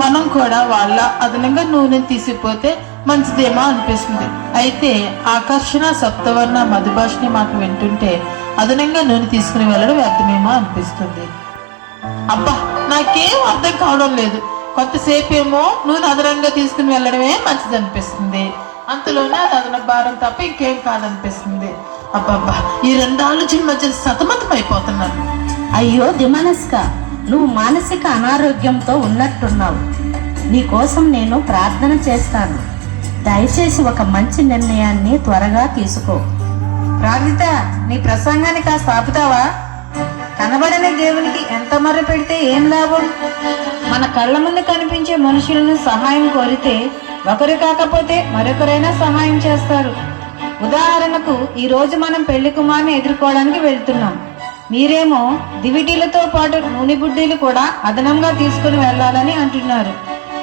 మనం కూడా వాళ్ళ అదనంగా నూనె తీసిపోతే మంచిదేమో అనిపిస్తుంది. అయితే ఆకర్షణ, సప్తవర్ణ, మధుభాషిణి మాట వింటుంటే అదనంగా నూనె తీసుకుని వెళ్ళడం వ్యర్థమేమో అనిపిస్తుంది. అబ్బా, నాకేం అర్థం కావడం లేదు. కొంతసేపు ఏమో నూనె అదనంగా తీసుకుని వెళ్ళడమే మంచిది అనిపిస్తుంది, అంతలోనే అది అదన భారం తప్ప ఇంకేం కాదనిపిస్తుంది. అబ్బబ్బా, ఈ రెండు ఆలోచన మధ్య సతమతం అయిపోతున్నాను. అయ్యో దిమనస్క, నువ్వు మానసిక అనారోగ్యంతో ఉన్నట్టున్నావు. నీకోసం నేను ప్రార్థన చేస్తాను. దయచేసి ఒక మంచి నిర్ణయాన్ని త్వరగా తీసుకో. ప్రార్థిత, నీ ప్రసంగాన్ని కాస్త ఆపుతావా? కనబడని దేవునికి ఎంత మర్ర పెడితే ఏం లాభం? మన కళ్ళ ముందు కనిపించే మనుషులను సహాయం కోరితే ఒకరు కాకపోతే మరొకరైనా సహాయం చేస్తారు. ఉదాహరణకు ఈ రోజు మనం పెళ్లి కుమార్ని ఎదుర్కోవడానికి వెళ్తున్నాం. మీరేమో దివిటీలతో పాటు నూనె బుడ్డీలు కూడా అదనంగా తీసుకుని వెళ్ళాలని అంటున్నారు.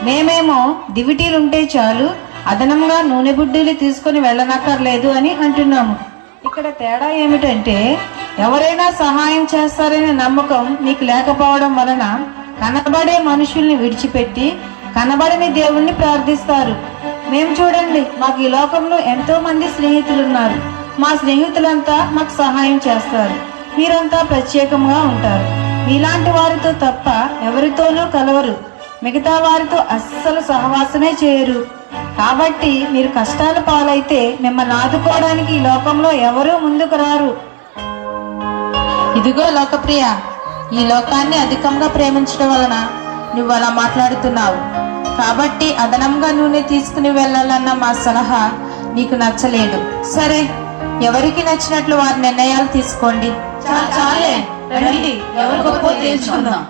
మేమేమో దివిటీలుంటే చాలు, అదనంగా నూనె బుడ్డీలు తీసుకుని వెళ్ళనక్కర్లేదు అని అంటున్నాము. ఇక్కడ తేడా ఏమిటంటే, ఎవరైనా సహాయం చేస్తారనే నమ్మకం మీకు లేకపోవడం వలన కనబడే మనుషుల్ని విడిచిపెట్టి కనబడని దేవుణ్ణి ప్రార్థిస్తారు. మేము చూడండి, మాకు ఈ లోకంలో ఎంతో మంది స్నేహితులు ఉన్నారు. మా స్నేహితులంతా మాకు సహాయం చేస్తారు. మీరంతా ప్రత్యేకంగా ఉంటారు. మీలాంటి వారితో తప్ప ఎవరితోనూ కలవరు. మిగతా వారితో అస్సలు సహవాసమే చేయరు. కాబట్టి మీరు కష్టాల పాలైతే మిమ్మల్ని ఆదుకోవడానికి ఈ లోకంలో ఎవరూ ముందుకు రారు. ఇదిగో లోకప్రియ, ఈ లోకాన్ని అధికంగా ప్రేమించడం వలన నువ్వు అలా మాట్లాడుతున్నావు. కాబట్టి అదనంగా నూనె తీసుకుని వెళ్ళాలన్న మా సలహా నీకు నచ్చలేదు. సరే, ఎవరికి నచ్చినట్లు వారి నిర్ణయాలు తీసుకోండి. చాలే, రండి, ఎవరు గొప్ప తేల్చుకుందాం.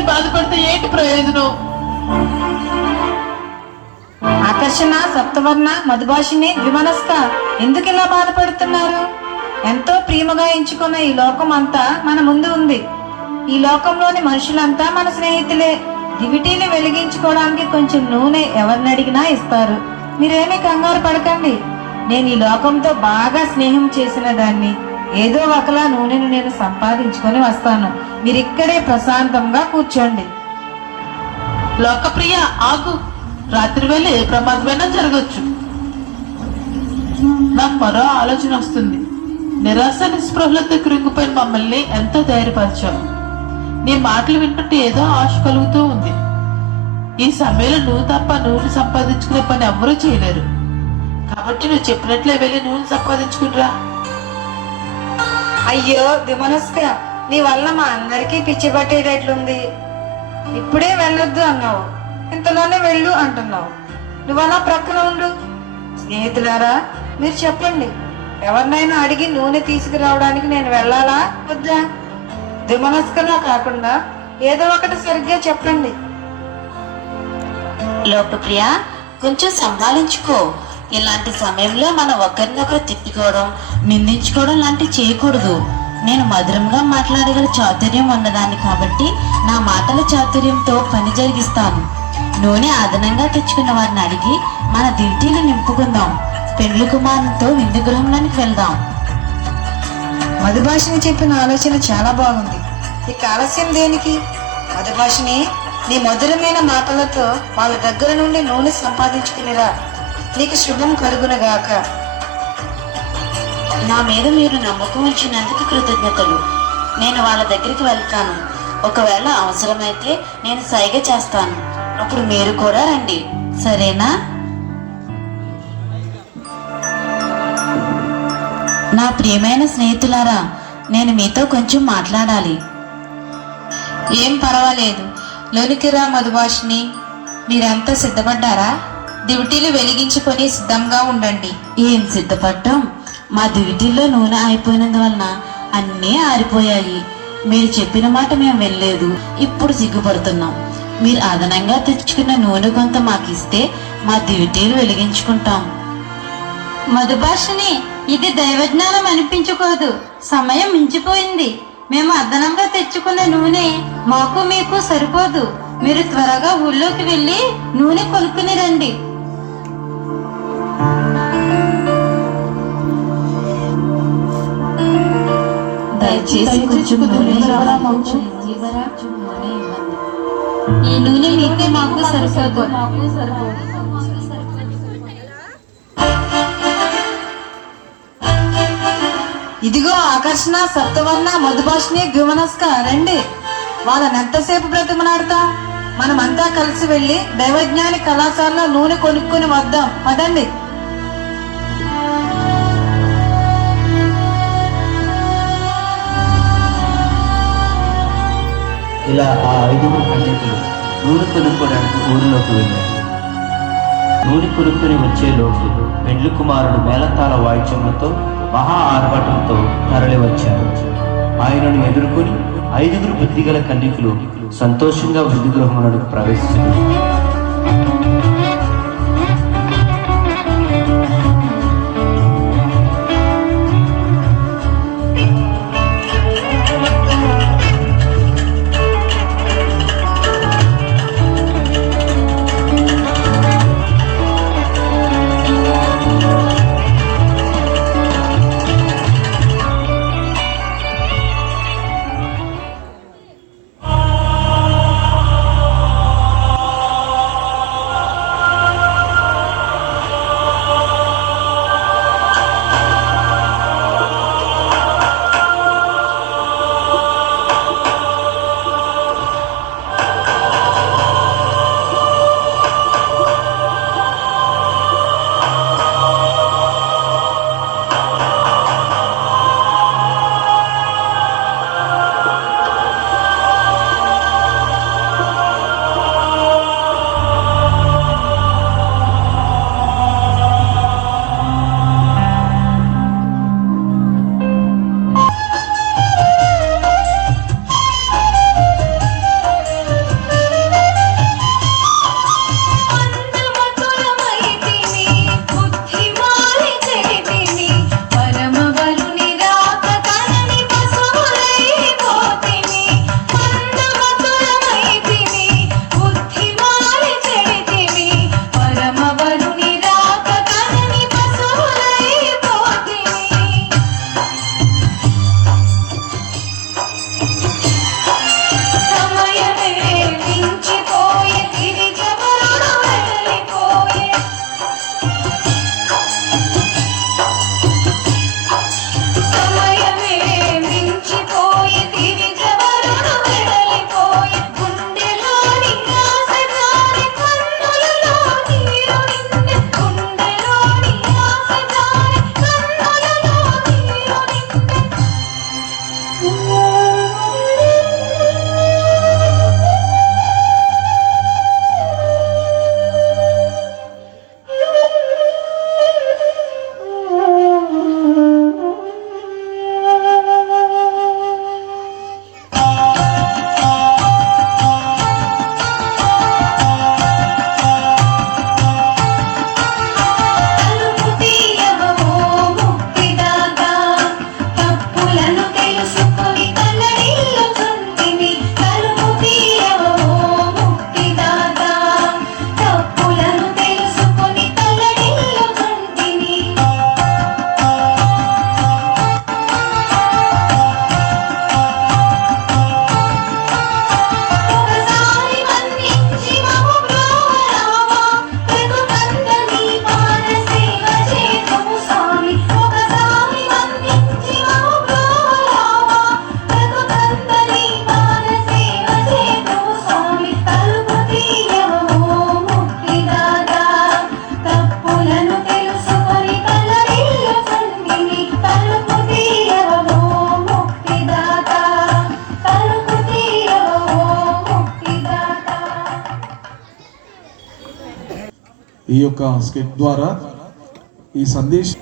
మీరు బాధపడితే ఏంటి ప్రయోజనం? ఆకర్షణ, సప్తవర్ణ, మధుభాషిని, ద్విమనస్క ఎందుకు ఇలా బాధపడుతున్నారు? ఎంతో ప్రియముగా ఎంచుకున్న ఈ లోకం అంతా మన ముందు ఉంది. ఈ లోకంలోని మనుషులంతా మన స్నేహితులే. దివిటీని వెలిగించుకోవడానికి కొంచెం నూనె ఎవరిని అడిగినా ఇస్తారు. మీరేమీ కంగారు పడకండి. నేను ఈ లోకంతో బాగా స్నేహం చేసిన దాన్ని. ఏదో ఒకలా నూనెను నేను సంపాదించుకొని వస్తాను. మీరిక్కడే ప్రశాంతంగా కూర్చోండి. లోకప్రియ ఆగు. రాత్రి వేళ ఏ ప్రమాదమైనా జరగచ్చు. నాకు మరో ఆలోచన వస్తుంది. నిరాశ నిస్పృహలతో కృంగిపోయిన మమ్మల్ని ఎంతో ధైర్యపరిచావు. నీ మాటలు వింటుంటే ఏదో ఆశ కలుగుతూ ఉంది. ఈ సమయంలో నువ్వు తప్ప నూనె సంపాదించుకునే పని ఎవరూ చేయలేరు. కాబట్టి నువ్వు చెప్పినట్లే వెళ్ళి నూనె సంపాదించుకునిరా. అయ్యో ద్విమనస్క, నీ వల్ల మా అందరికీ పిచ్చి పట్టేటట్లుంది. ఇప్పుడే వెళ్ళొద్దు అన్నావు, ఇంతలోనే వెళ్ళు అంటున్నావు. నువ్వు అలా ప్రక్కన ఉండు. స్నేహితులారా, మీరు చెప్పండి, ఎవరినైనా అడిగి నూనె తీసుకురావడానికి నేను వెళ్ళాలా వద్దా? ద్విమనస్కలా కాకుండా ఏదో ఒకటి సరిగ్గా చెప్పండి. లోకప్రియ, కొంచెం సంభాళించుకో. ఇలాంటి సమయంలో మనం ఒకరినొకరు తిట్టుకోవడం, నిందించుకోవడం లాంటివి చేయకూడదు. నేను మధురంగా మాట్లాడగల చాతుర్యం ఉన్నదాన్ని కాబట్టి నా మాటల చాతుర్యంతో పని జరిగిస్తాను. నూనె అదనంగా తెచ్చుకున్న వారిని అడిగి మన దింటీలు నింపుకుందాం. పెండ్లి కుమారునితో విందు గృహంలోనికి వెళ్దాం. మధుభాషిని చెప్పిన ఆలోచన చాలా బాగుంది. ఇక ఆలస్యం దేనికి? మధుభాషిని, నీ మధురమైన మాటలతో వాళ్ళ దగ్గర నుండి నూనె సంపాదించుకునిరా. నీకు శుభం కలుగునగాక. నా మీద మీరు నమ్మకం ఉంచినందుకు కృతజ్ఞతలు. నేను వాళ్ళ దగ్గరికి వెళ్తాను. ఒకవేళ అవసరమైతే నేను సైగ చేస్తాను. అప్పుడు మీరు కూడా రండి, సరేనా? నా ప్రియమైన స్నేహితులారా, నేను మీతో కొంచెం మాట్లాడాలి. ఏం పర్వాలేదు, లోనికి రా మధుభాషిని. మీరంతా సిద్ధపడ్డారా? డ్యూటీలు వెలిగించుకొని సిద్ధంగా ఉండండి. ఏం సిద్ధపడ్డం? మా దివిటీల్లో నూనె అయిపోయినందువలన అన్నీ ఆరిపోయాయి. మీరు చెప్పిన మాట మేము వెళ్ళలేదు. ఇప్పుడు సిగ్గుపడుతున్నాం. మీరు అదనంగా తెచ్చుకున్న నూనె కొంత మాకిస్తే మా దివిటీలు వెలిగించుకుంటాం. మధుభాషిని, ఇది దైవజ్ఞానం అనిపించుకోదు. సమయం మించిపోయింది. మేము అదనంగా తెచ్చుకున్న నూనె మాకు మీకు సరిపోదు. మీరు త్వరగా ఊళ్ళోకి వెళ్ళి నూనె కొనుక్కుని రండి. దయచేసి కొంచెం నూనె ఇవ్వరా మాకు. ఈ నూనె మీకు మాకు సరిపోదు. ఇదిగో ఆకర్షణ, సప్తవర్ణ, మధుభాషిని, ద్విమనస్క, రండి. వాళ్ళని ఎంతసేపు బ్రతిమలాడతాం? మనమంతా కలిసి వెళ్ళి దైవజ్ఞాని కళాశాలలో నూనె కొనుక్కొని వద్దాం. పదండి. ఇలా ఆ 5 పండితులు నూనె కొనుక్కోవడానికి ఊరిలోకి వెళ్ళారు. నూనె కొనుక్కొని వచ్చేలోపు పెండ్లి కుమారుడు మేళతాళ వాయిద్యములతో మహా ఆర్భటంతో తరలి వచ్చారు. ఆయనను ఎదుర్కొని 5 బుద్ధిగల కన్యకులు సంతోషంగా విందు గృహములకు ప్రవేశించారు. ఈ యొక్క స్కెచ్ ద్వారా ఈ సందేశం